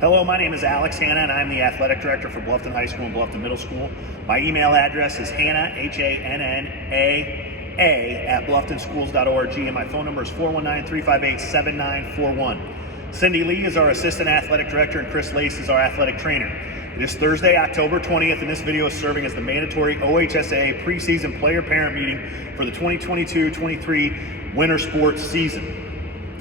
Hello, my name is Alex Hanna, and I'm the Athletic Director for Bluffton High School and Bluffton Middle School. My email address is Hanna, H-A-N-N-A-A, at blufftonschools.org, and my phone number is 419-358-7941. Cindy Lee is our Assistant Athletic Director, and Chris Lace is our Athletic Trainer. It is Thursday, October 20th, and this video is serving as the mandatory OHSAA preseason player-parent meeting for the 2022-23 winter sports season.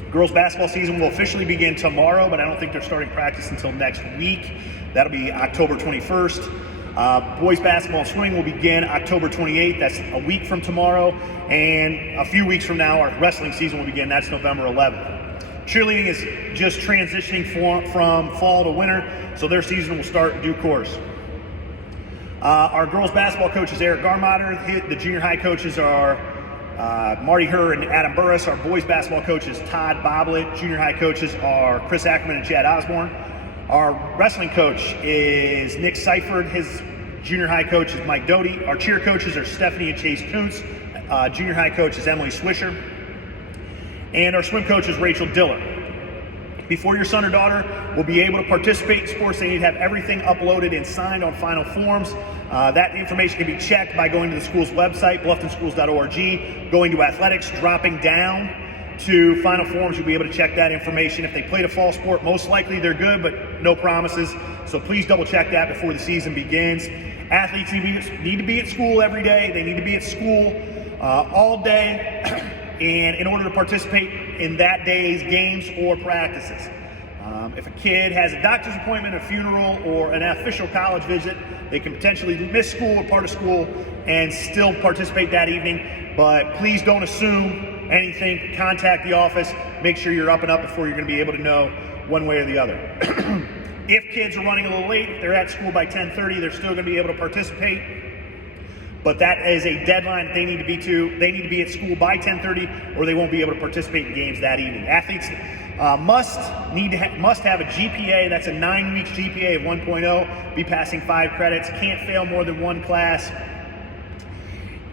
Girls basketball season will officially begin tomorrow, but I don't think they're starting practice until next week. That'll be October 21st. Boys basketball and swimming will begin October 28th. That's a week from tomorrow. And a few weeks from now, our wrestling season will begin. That's November 11th. Cheerleading is just transitioning from fall to winter, so their season will start in due course. Our girls basketball coach is Eric Garmatter. The junior high coaches are Mardy, Herr, and Adam Burris. Our boys basketball coach is Todd Boblitt. Junior high coaches are Chris Ackerman and Chad Osborne. Our wrestling coach is Nick Siferd. His junior high coach is Mike Doty. Our cheer coaches are Stefanie and Chase Koontz. Junior high coach is Emily Swisher. And our swim coach is Rachel Diller. Before your son or daughter will be able to participate in sports, they need to have everything uploaded and signed on final forms. That information can be checked by going to the school's website, blufftonschools.org, going to athletics, dropping down to final forms. You'll be able to check that information. If they played a fall sport, most likely they're good, but no promises. So please double check that before the season begins. Athletes need to be at school every day. They need to be at school all day. And in order to participate in that day's games or practices. If a kid has a doctor's appointment, a funeral, or an official college visit, they can potentially miss school or part of school and still participate that evening. But please don't assume anything. Contact the office. Make sure you're up and up before you're going to be able to know one way or the other. If kids are running a little late, if they're at school by 10:30, they're still going to be able to participate. But that is a deadline that they need to be They need to be at school by 10:30, or they won't be able to participate in games that evening. Athletes must have a GPA. That's a 9 weeks GPA of 1.0. Be passing 5 credits. Can't fail more than one class.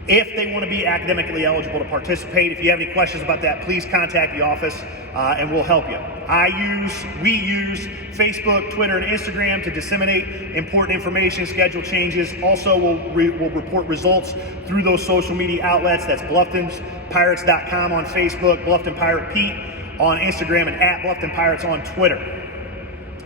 If they want to be academically eligible to participate, if you have any questions about that, please contact the office and we'll help you. We use Facebook, Twitter, and Instagram to disseminate important information, schedule changes. Also, we'll report results through those social media outlets. That's BlufftonPirates.com on Facebook, Bluffton Pirate Pete on Instagram, and at Bluffton Pirates on Twitter.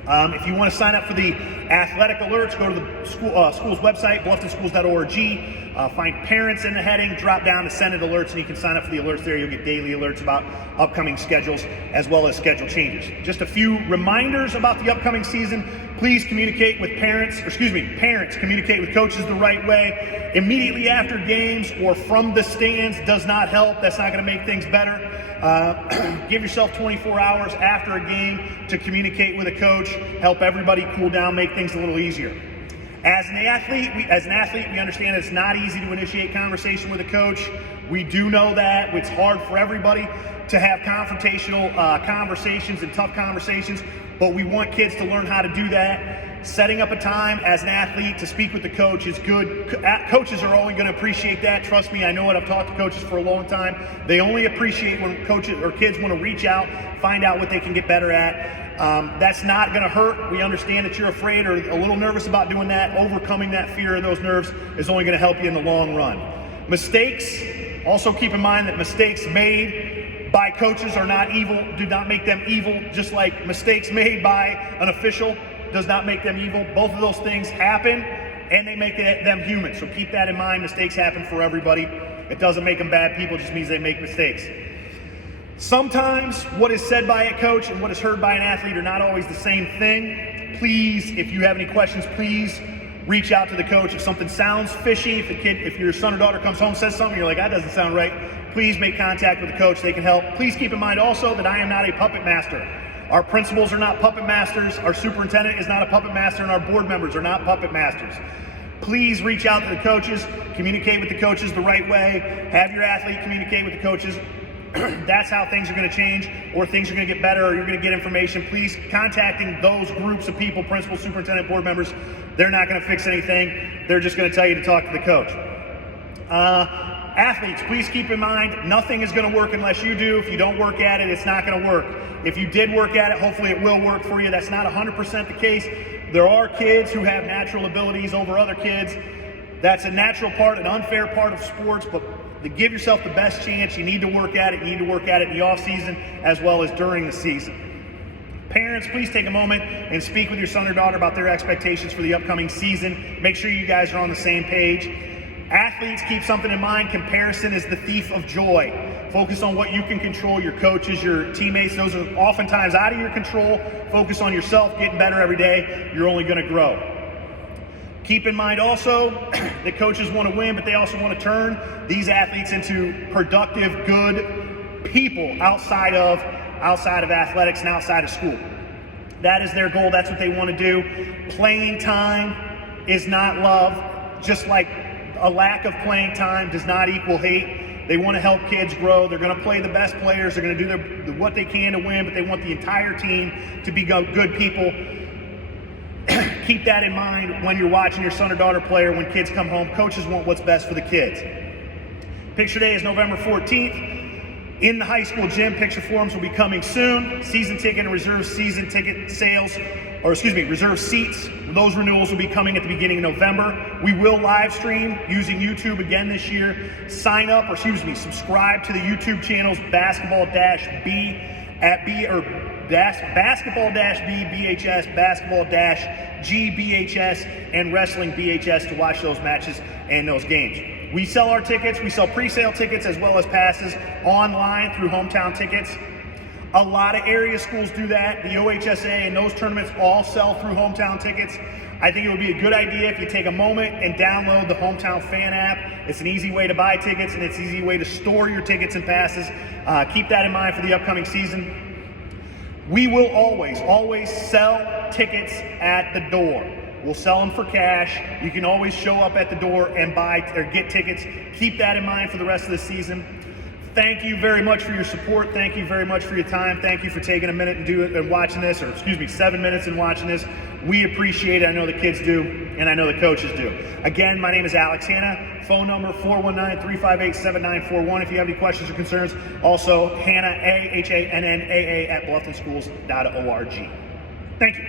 If you want to sign up for the athletic alerts, go to the school's website, blufftonschools.org. Find parents in the heading, drop down to send it alerts, and you can sign up for the alerts there. You'll get daily alerts about upcoming schedules as well as schedule changes. Just a few reminders about the upcoming season. Please communicate with parents communicate with coaches the right way. Immediately after games or from the stands does not help. That's not going to make things better. Give yourself 24 hours after a game to communicate with a coach. Help everybody cool down, make things a little easier. As an athlete, we understand it's not easy to initiate conversation with a coach. We do know that. It's hard for everybody to have confrontational conversations and tough conversations, but we want kids to learn how to do that. Setting up a time as an athlete to speak with the coach is good. Coaches are only going to appreciate that. Trust me, I know it. I've talked to coaches for a long time. They only appreciate when coaches or kids want to reach out, find out what they can get better at. That's not going to hurt. We understand that you're afraid or a little nervous about doing that. Overcoming that fear and those nerves is only going to help you in the long run. Mistakes, also keep in mind that mistakes made by coaches are not evil, do not make them evil, just like mistakes made by an official does not make them evil. Both of those things happen and they make them human. So keep that in mind. Mistakes happen for everybody. It doesn't make them bad people, it just means they make mistakes. Sometimes what is said by a coach and what is heard by an athlete are not always the same thing. Please, if you have any questions, please reach out to the coach. If something sounds fishy, if your son or daughter comes home and says something, you're like, that doesn't sound right, please make contact with the coach. They can help. Please keep in mind also that I am not a puppet master. Our principals are not puppet masters. Our superintendent is not a puppet master, and our board members are not puppet masters. Please reach out to the coaches, communicate with the coaches the right way, have your athlete communicate with the coaches. That's how things are going to change, or things are going to get better, or you're going to get information. Please, contacting those groups of people, principal, superintendent, board members, they're not going to fix anything. They're just going to tell you to talk to the coach. Athletes, please keep in mind, nothing is going to work unless you do. If you don't work at it, it's not going to work. If you did work at it, hopefully it will work for you. That's not 100% the case. There are kids who have natural abilities over other kids. That's a natural part, an unfair part of sports, but to give yourself the best chance, you need to work at it. You need to work at it in the off season as well as during the season. Parents, please take a moment and speak with your son or daughter about their expectations for the upcoming season. Make sure you guys are on the same page. Athletes, keep something in mind. Comparison is the thief of joy. Focus on what you can control. Your coaches, your teammates, those are oftentimes out of your control. Focus on yourself, getting better every day. You're only going to grow. Keep in mind also that coaches want to win, but they also want to turn these athletes into productive, good people outside of athletics and outside of school. That is their goal. That's what they want to do. Playing time is not love. Just like a lack of playing time does not equal hate. They want to help kids grow. They're going to play the best players. They're going to do what they can to win, but they want the entire team to be good people. Keep that in mind when you're watching your son or daughter play or when kids come home. Coaches want what's best for the kids. Picture day is November 14th. In the high school gym, picture forms will be coming soon. Season ticket and reserve season ticket sales, reserve seats, those renewals will be coming at the beginning of November. We will live stream using YouTube again this year. Subscribe to the YouTube channels Basketball-B at B or Basketball-B BHS, Basketball-G BHS, and Wrestling BHS to watch those matches and those games. We sell our tickets. We sell pre-sale tickets as well as passes online through Hometown Tickets. A lot of area schools do that. The OHSAA and those tournaments all sell through Hometown Tickets. I think it would be a good idea if you take a moment and download the Hometown Fan app. It's an easy way to buy tickets and it's an easy way to store your tickets and passes. Keep that in mind for the upcoming season. We will always sell tickets at the door. We'll sell them for cash. You can always show up at the door and buy or get tickets. Keep that in mind for the rest of the season. Thank you very much for your support. Thank you very much for your time. Thank you for taking a minute and watching this, 7 minutes and watching this. We appreciate it. I know the kids do, and I know the coaches do. Again, my name is Alex Hanna. Phone number 419-358-7941 if you have any questions or concerns. Also, Hannah, Hannaa at blufftonschools.org. Thank you.